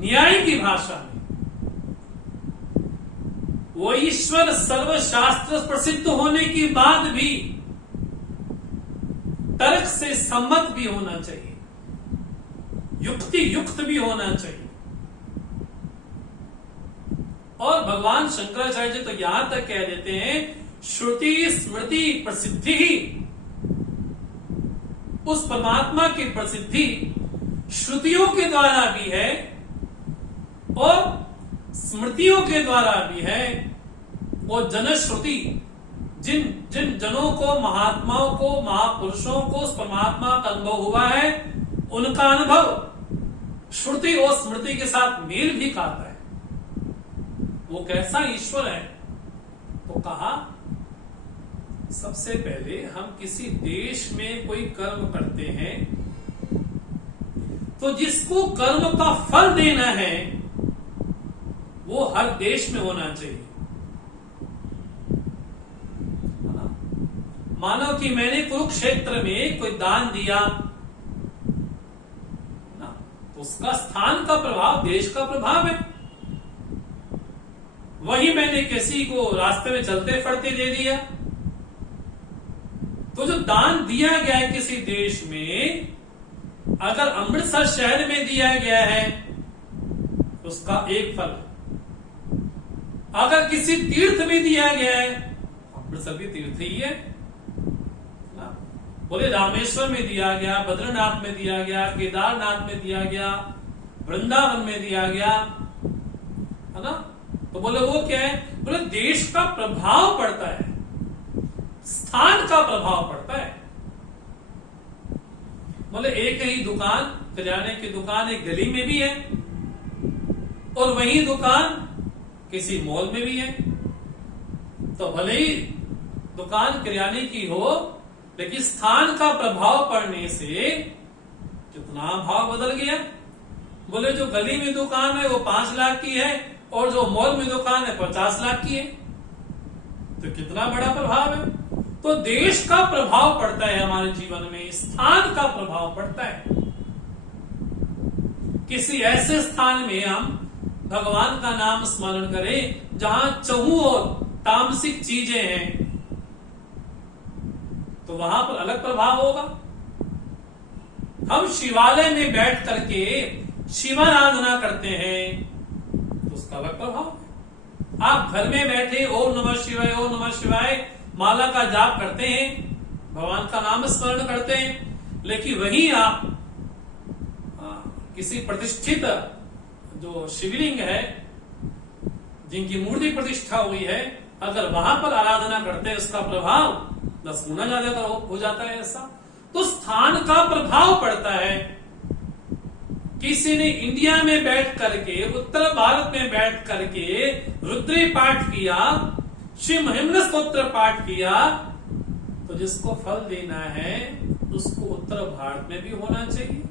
न्याय की भाषा में। वो ईश्वर सर्वशास्त्र प्रसिद्ध होने के बाद भी तर्क से सम्मत भी होना चाहिए, युक्ति युक्त भी होना चाहिए। और भगवान शंकराचार्य जी तो यहां तक कह देते हैं, श्रुति स्मृति प्रसिद्धि ही, उस परमात्मा की प्रसिद्धि श्रुतियों के द्वारा भी है और स्मृतियों के द्वारा भी है। और जनश्रुति, जिन जिन जनों को, महात्माओं को, महापुरुषों को उस परमात्मा का अनुभव हुआ है, उनका अनुभव श्रुति और स्मृति के साथ मेल भी खाता है। वो कैसा ईश्वर है? तो कहा, सबसे पहले हम किसी देश में कोई कर्म करते हैं तो जिसको कर्म का फल देना है वो हर देश में होना चाहिए। मानो कि मैंने कुरुक्षेत्र में कोई दान दिया ना, तो उसका स्थान का प्रभाव देश का प्रभाव है। वही मैंने किसी को रास्ते में चलते फिरते दे दिया, तो जो दान दिया गया है किसी देश में, अगर अमृतसर शहर में दिया गया है तो उसका एक फल। अगर किसी तीर्थ में दिया गया है, अमृतसर भी तीर्थ ही है ना, बोले रामेश्वर में दिया गया, बद्रीनाथ में दिया गया, केदारनाथ में दिया गया, वृंदावन में दिया गया, है ना, तो बोले वो क्या है? बोले देश का प्रभाव पड़ता है, स्थान का प्रभाव पड़ता है। बोले एक ही दुकान, किराने की दुकान एक गली में भी है और वही दुकान किसी मॉल में भी है। तो भले ही दुकान किराने की हो, लेकिन स्थान का प्रभाव पड़ने से कितना भाव बदल गया। बोले जो गली में दुकान है वो 5 लाख की है और जो मॉल में दुकान है 50 लाख की है, तो कितना बड़ा प्रभाव है। तो देश का प्रभाव पड़ता है हमारे जीवन में, स्थान का प्रभाव पड़ता है। किसी ऐसे स्थान में हम भगवान का नाम स्मरण करें जहां चहु और तामसिक चीजें हैं, तो वहां पर अलग प्रभाव होगा। हम शिवालय में बैठ करके शिवाराधना करते हैं तो उसका अलग प्रभाव है। आप घर में बैठे ओम नमः शिवाय, ओम नमः शिवाय माला का जाप करते हैं, भगवान का नाम स्मरण करते हैं, लेकिन वहीं आप किसी प्रतिष्ठित जो शिवलिंग है, जिनकी मूर्ति प्रतिष्ठा हुई है, अगर वहां पर आराधना करते हैं, उसका प्रभाव 10 गुना ज्यादा हो जाता है। ऐसा तो स्थान का प्रभाव पड़ता है। किसी ने इंडिया में बैठ करके, उत्तर भारत में बैठ करके रुद्री पाठ किया, श्री महिम्न स्तोत्र पाठ किया, तो जिसको फल देना है उसको उत्तर भारत में भी होना चाहिए,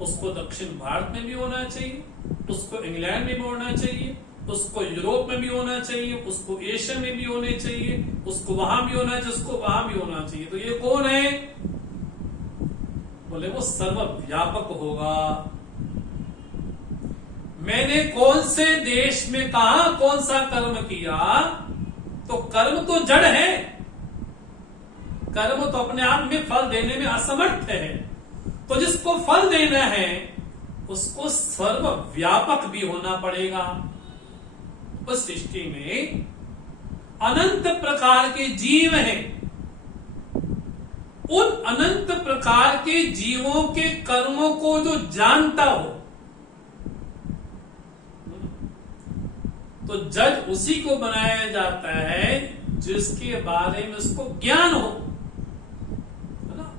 उसको दक्षिण भारत में भी होना चाहिए, उसको इंग्लैंड में भी होना चाहिए, उसको यूरोप में भी होना चाहिए, उसको एशिया में भी होने चाहिए, उसको वहां भी होना चाहिए, उसको वहां भी होना चाहिए। तो ये कौन है? बोले वो सर्वव्यापक होगा। मैंने कौन से देश में कहा कौन सा कर्म किया, तो कर्म तो जड़ है, कर्म तो अपने आप में फल देने में असमर्थ है। तो जिसको फल देना है उसको सर्वव्यापक भी होना पड़ेगा। उस सृष्टि में अनंत प्रकार के जीव हैं, उन अनंत प्रकार के जीवों के कर्मों को जो जानता हो, तो जज उसी को बनाया जाता है जिसके बारे में उसको ज्ञान हो, है ना।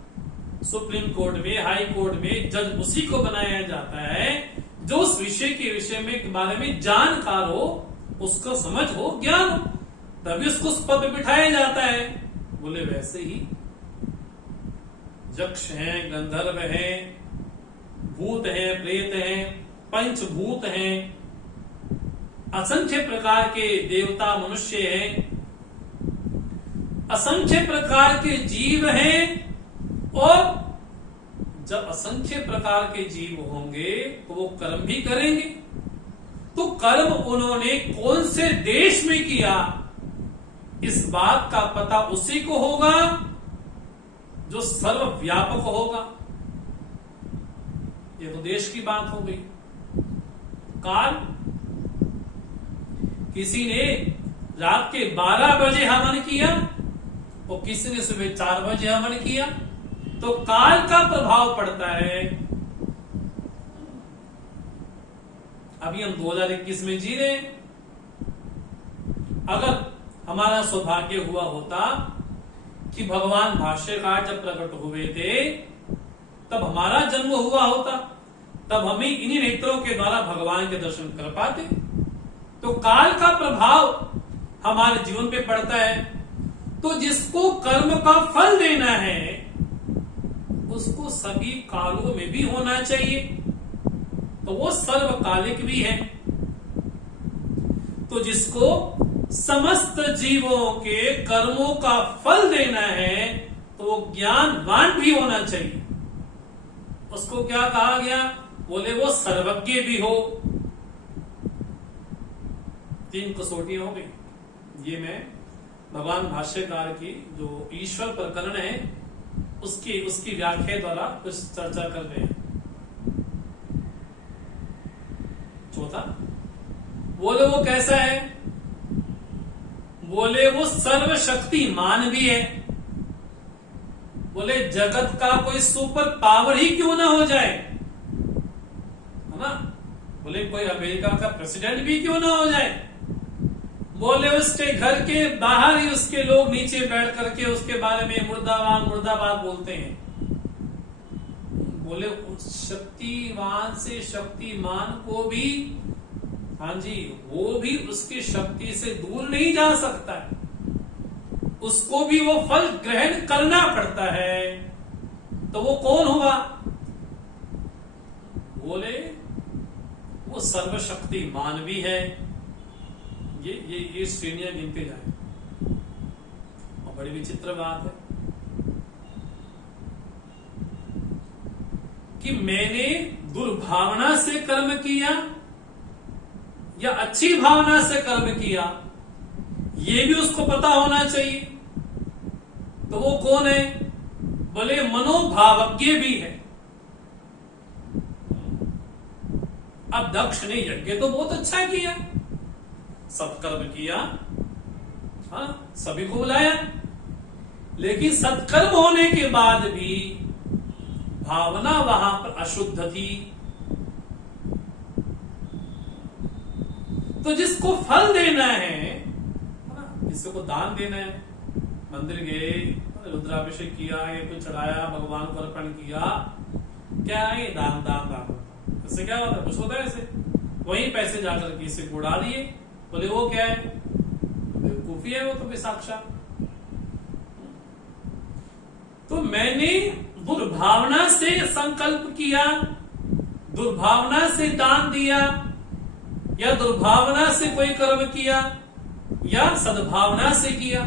सुप्रीम कोर्ट में, हाई कोर्ट में जज उसी को बनाया जाता है जो उस विषय के बारे में जानकार हो, उसको समझ हो, ज्ञान हो, तभी उसको उस पद पे बिठाया जाता है। बोले वैसे ही यक्ष हैं, गंधर्व हैं, भूत हैं, प्रेत हैं, पंचभूत हैं, असंख्य प्रकार के देवता मनुष्य हैं, असंख्य प्रकार के जीव हैं। और जब असंख्य प्रकार के जीव होंगे तो वो कर्म भी करेंगे। तो कर्म उन्होंने कौन से देश में किया, इस बात का पता उसी को होगा जो सर्वव्यापक होगा। ये तो देश की बात हो गई। काल, किसी ने रात के 12 बजे हवन किया और किसी ने सुबह 4 बजे हवन किया, तो काल का प्रभाव पड़ता है। अभी हम 2021 में जी रहे हैं। अगर हमारा सौभाग्य हुआ होता कि भगवान भाष्यकार जब प्रकट हुए थे तब हमारा जन्म हुआ होता, तब हमें इन्हीं नेत्रों के द्वारा भगवान के दर्शन कर पाते। तो काल का प्रभाव हमारे जीवन पे पड़ता है। तो जिसको कर्म का फल देना है उसको सभी कालों में भी होना चाहिए, तो वो सर्वकालिक भी है। तो जिसको समस्त जीवों के कर्मों का फल देना है तो वो ज्ञानवान भी होना चाहिए। उसको क्या कहा गया, बोले वो सर्वज्ञ भी हो। 3 कसौटियां हो गई। ये मैं भगवान भाष्यकार की जो ईश्वर प्रकरण है उसकी व्याख्या द्वारा कुछ चर्चा कर रहे हैं। चौथा, बोले वो कैसा है, बोले वो सर्वशक्तिमान भी है। बोले जगत का कोई सुपर पावर ही क्यों ना हो जाए, है ना। बोले कोई अमेरिका का प्रेसिडेंट भी क्यों ना हो जाए, बोले उसके घर के बाहर ही उसके लोग नीचे बैठ करके उसके बारे में मुर्दाबाद मुर्दाबाद बोलते हैं। बोले शक्तिवान से शक्तिमान को भी, हाँ जी, वो भी उसकी शक्ति से दूर नहीं जा सकता है, उसको भी वो फल ग्रहण करना पड़ता है। तो वो कौन होगा, बोले वो सर्वशक्तिमान भी है। ये श्रेणियां गिनते जाए। और बड़ी विचित्र बात है कि मैंने दुर्भावना से कर्म किया या अच्छी भावना से कर्म किया, ये भी उसको पता होना चाहिए। तो वो कौन है, बोले मनोभावज्ञ भी है। अब दक्ष ने यज्ञ तो बहुत अच्छा किया, सत्कर्म किया, हाँ, सभी को बुलाया, लेकिन सत्कर्म होने के बाद भी भावना वहां पर अशुद्ध थी। तो जिसको फल देना है ना, किसी को दान देना है, मंदिर गए, रुद्राभिषेक किया, या कुछ चढ़ाया, भगवान को अर्पण किया, क्या है दान दान दान, इससे क्या होता है, कुछ होता है ऐसे, वही पैसे जाकर किसी को उड़ा दिए। बोले वो क्या है, बेवकूफी है वो तो भी साक्षात। तो मैंने दुर्भावना से संकल्प किया, दुर्भावना से दान दिया, या दुर्भावना से कोई कर्म किया, या सद्भावना से किया,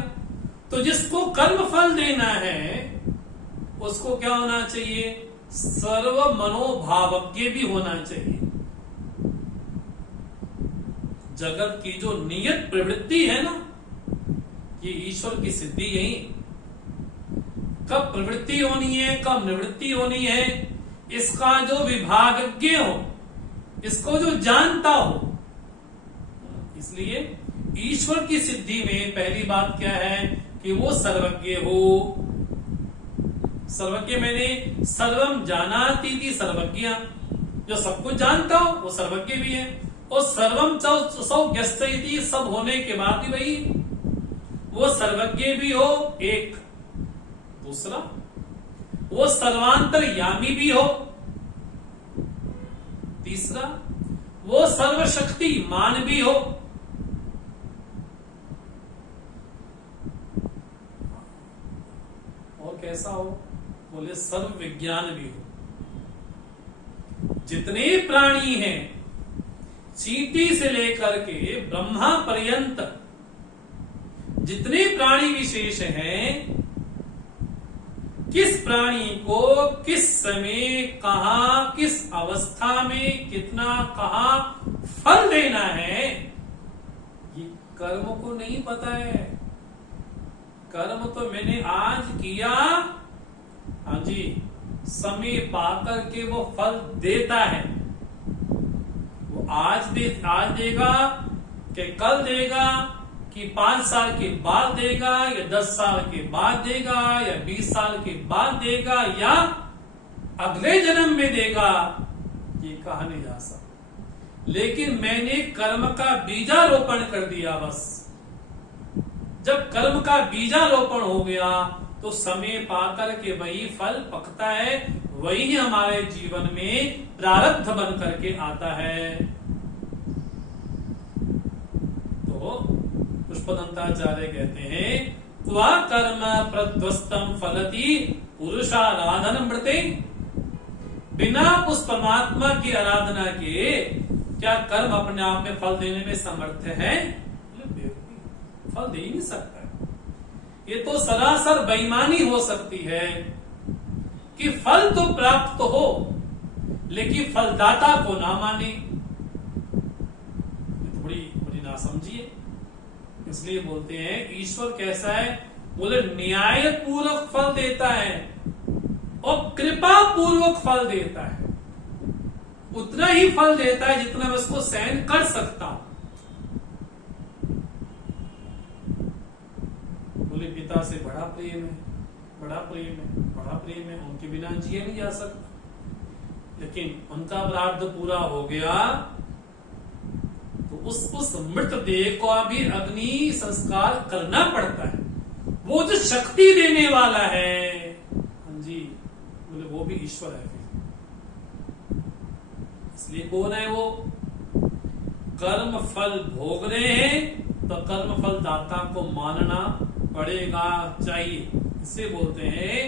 तो जिसको कर्म फल देना है उसको क्या होना चाहिए, सर्व मनोभावज्ञ भी होना चाहिए। जगत की जो नियत प्रवृत्ति है ना, ये ईश्वर की सिद्धि यही। कब प्रवृत्ति होनी है, कब निवृत्ति होनी है, इसका जो विभागज्ञ हो, इसको जो जानता हो। इसलिए ईश्वर की सिद्धि में पहली बात क्या है कि वो सर्वज्ञ हो। सर्वज्ञ मैंने सर्वम जानाति इति सर्वज्ञ, जो सब कुछ जानता हो वो सर्वज्ञ भी है। और सर्वम सौ व्यस्त इति, सब होने के बाद भी वही वो सर्वज्ञ भी हो एक। दूसरा, वो सर्वांतरयामी भी हो। तीसरा, वो सर्वशक्तिमान भी हो। और कैसा हो? बोले सर्व विज्ञान भी हो। जितने प्राणी हैं, चींटी से लेकर के ब्रह्मा पर्यंत जितने प्राणी विशेष हैं, किस प्राणी को किस समय कहां किस अवस्था में कितना कहां फल देना है, ये कर्म को नहीं पता है। कर्म तो मैंने आज किया, हाँ जी, समय पाकर के वो फल देता है। वो आज देगा कि कल देगा, कि 5 साल के बाद देगा, या 10 साल के बाद देगा, या 20 साल के बाद देगा, या अगले जन्म में देगा, ये कहा नहीं जा सकता। लेकिन मैंने कर्म का बीजारोपण कर दिया। बस जब कर्म का बीजारोपण हो गया तो समय पाकर के वही फल पकता है, वही हमारे जीवन में प्रारब्ध बन करके आता है। तो पुष्पदंताचार्य कहते हैं, क्वा कर्म प्रध्वस्तम फलति पुरुषाराधन मृते। बिना उस परमात्मा की आराधना के क्या कर्म अपने आप में फल देने में समर्थ है? फल दे ही नहीं सकता। ये तो सरासर बेईमानी हो सकती है कि फल तो प्राप्त हो लेकिन फलदाता को ना माने। तो बड़ी ना समझिए। इसलिए बोलते हैं ईश्वर कैसा है? बोले न्याय पूर्वक फल देता है और कृपा पूर्वक फल देता है। उतना ही फल देता है जितना मैं उसको सहन कर सकता हूं। बोले पिता से बड़ा प्रेम है, बड़ा प्रेम है, बड़ा प्रेम है, उनके बिना जिया नहीं जा सकता। लेकिन उनका प्रारब्ध पूरा हो गया तो उस मृतदेह को भी अग्नि संस्कार करना पड़ता है। वो जो शक्ति देने वाला है, हाँ जी, बोले वो भी ईश्वर है। इसलिए कौन है वो? कर्म फल भोग रहे हैं तो कर्म फल दाता को मानना पड़ेगा, चाहिए। इसे बोलते हैं,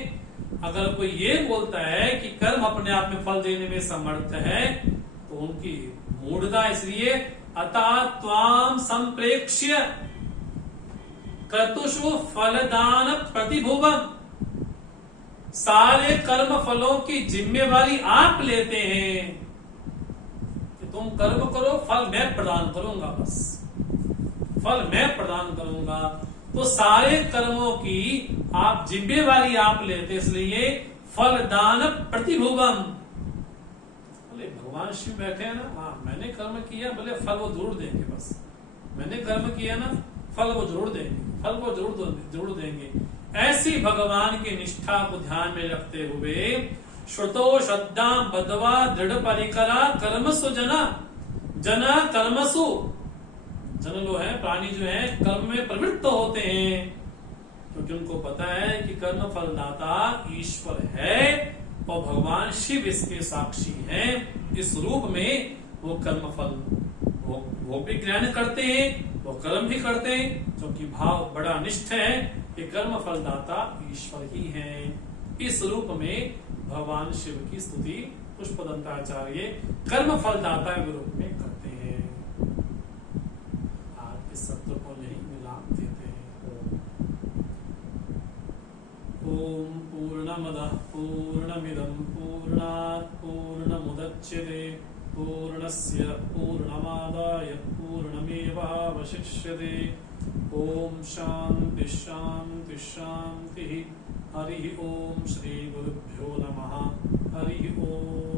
अगर कोई ये बोलता है कि कर्म अपने आप में फल देने में समर्थ है तो उनकी मूढ़ता। इसलिए अतः त्वाम संप्रेक्ष्य कर्तुषु फलदान प्रतिभुवम, सारे कर्म फलों की जिम्मेवारी आप लेते हैं कि तुम कर्म करो, फल मैं प्रदान करूंगा। बस फल मैं प्रदान करूंगा। तो सारे कर्मों की आप जिम्मेवारी आप लेते, इसलिए फलदान प्रतिभुवम। बोले भगवान शिव बैठे हैं ना, हाँ मैंने कर्म किया, बोले फल वो जरूर देंगे। बस मैंने कर्म किया ना, फल वो जरूर देंगे, फल वो जरूर देंगे। ऐसी भगवान की निष्ठा को ध्यान में रखते हुए श्रुतो श्रद्धा बदवा दृढ़ परिकरा कर्मसु जना जना कर्मसु, जन लो है प्राणी जो है कर्म में प्रवृत्त होते हैं, क्योंकि उनको पता है कि कर्म फलदाता ईश्वर है और भगवान शिव इसके साक्षी हैं। इस रूप में वो कर्म फल वो भी ग्रहण करते हैं, वो कर्म भी करते हैं, क्योंकि भाव बड़ा निष्ठ है कि कर्म फलदाता ईश्वर ही हैं। इस रूप में भगवान शिव की स्तुति पुष्पदंताचार्य कर्म फलदाता के रूप में करते हैं। आज इस सत्र को यही मिलाप देते हैं। ओम पूर्णमदः पूर्णमिदं पूर्णात् पूर्णमुदच्यते पूर्णस्य पूर्णमादाय पूर्णमेव अवशिष्यते। ओम शांति शांति शांति। हरि ओम। श्री गुरुभ्यो नमः। हरि ओम।